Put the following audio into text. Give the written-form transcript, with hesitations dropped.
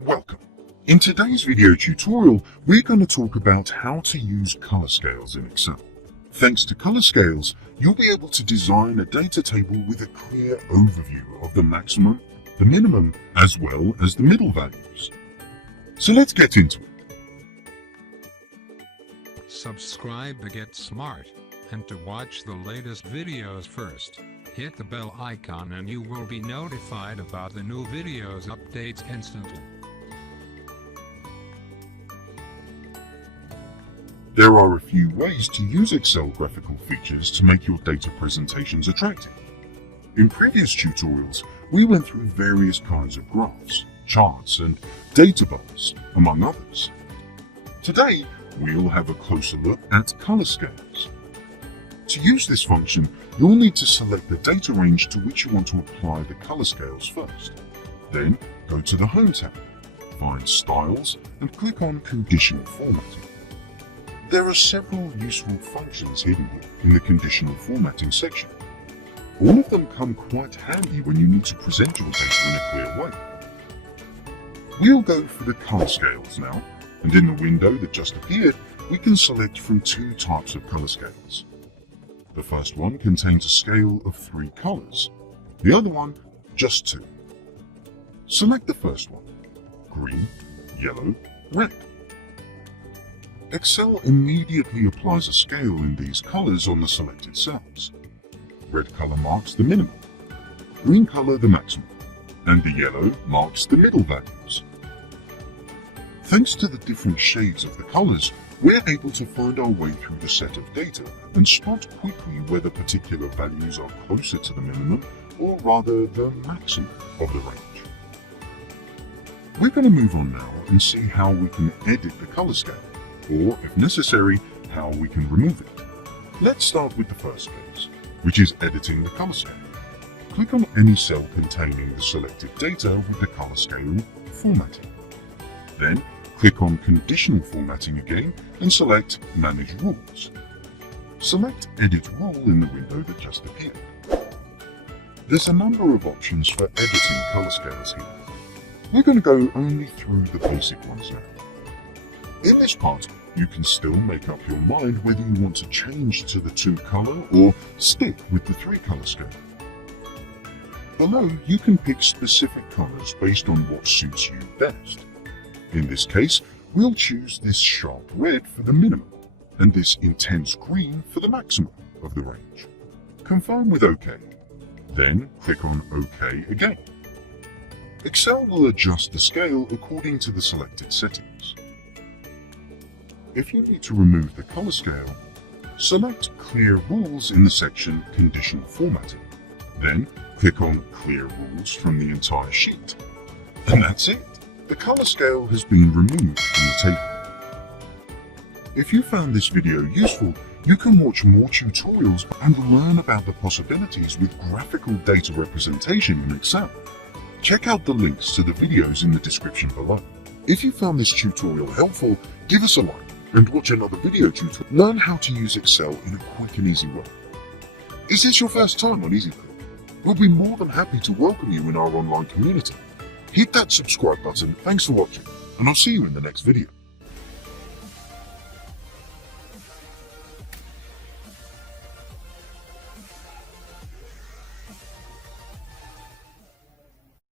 Welcome. In today's video tutorial, we're going to talk about how to use color scales in Excel. Thanks to color scales, you'll be able to design a data table with a clear overview of the maximum, the minimum, as well as the middle values. So let's get into it. Subscribe to get smart, and to watch the latest videos first, hit the bell icon and you will be notified about the new videos updates instantly. There are a few ways to use Excel graphical features to make your data presentations attractive. In previous tutorials, we went through various kinds of graphs, charts, and data bars, among others. Today, we'll have a closer look at color scales. To use this function, you'll need to select the data range to which you want to apply the color scales first. Then, go to the Home tab, find Styles, and click on Conditional Formatting. There are several useful functions hidden here in the Conditional Formatting section. All of them come quite handy when you need to present your data in a clear way. We'll go for the color scales now, and in the window that just appeared, we can select from two types of color scales. The first one contains a scale of 3 colors, the other one just 2. Select the first one, green, yellow, red. Excel immediately applies a scale in these colors on the selected cells. Red color marks the minimum, green color the maximum, and the yellow marks the middle values. Thanks to the different shades of the colors, we're able to find our way through the set of data and spot quickly whether particular values are closer to the minimum or rather the maximum of the range. We're going to move on now and see how we can edit the color scale, or if necessary, how we can remove it. Let's start with the first case, which is editing the color scale. Click on any cell containing the selected data with the color scale formatting. Then, click on Conditional Formatting again and select Manage Rules. Select Edit Rule in the window that just appeared. There's a number of options for editing color scales here. We're going to go only through the basic ones now. In this part, you can still make up your mind whether you want to change to the 2-color or stick with the 3-color scale. Below, you can pick specific colors based on what suits you best. In this case, we'll choose this sharp red for the minimum, and this intense green for the maximum of the range. Confirm with OK. Then click on OK again. Excel will adjust the scale according to the selected settings. If you need to remove the color scale, select Clear Rules in the section Conditional Formatting. Then click on Clear Rules from the entire sheet. And that's it. The color scale has been removed from the table. If you found this video useful, you can watch more tutorials and learn about the possibilities with graphical data representation in Excel. Check out the links to the videos in the description below. If you found this tutorial helpful, give us a like and watch another video tutorial. Learn how to use Excel in a quick and easy way. Is this your first time on EasyClick? We'll be more than happy to welcome you in our online community. Hit that subscribe button. Thanks for watching, and I'll see you in the next video.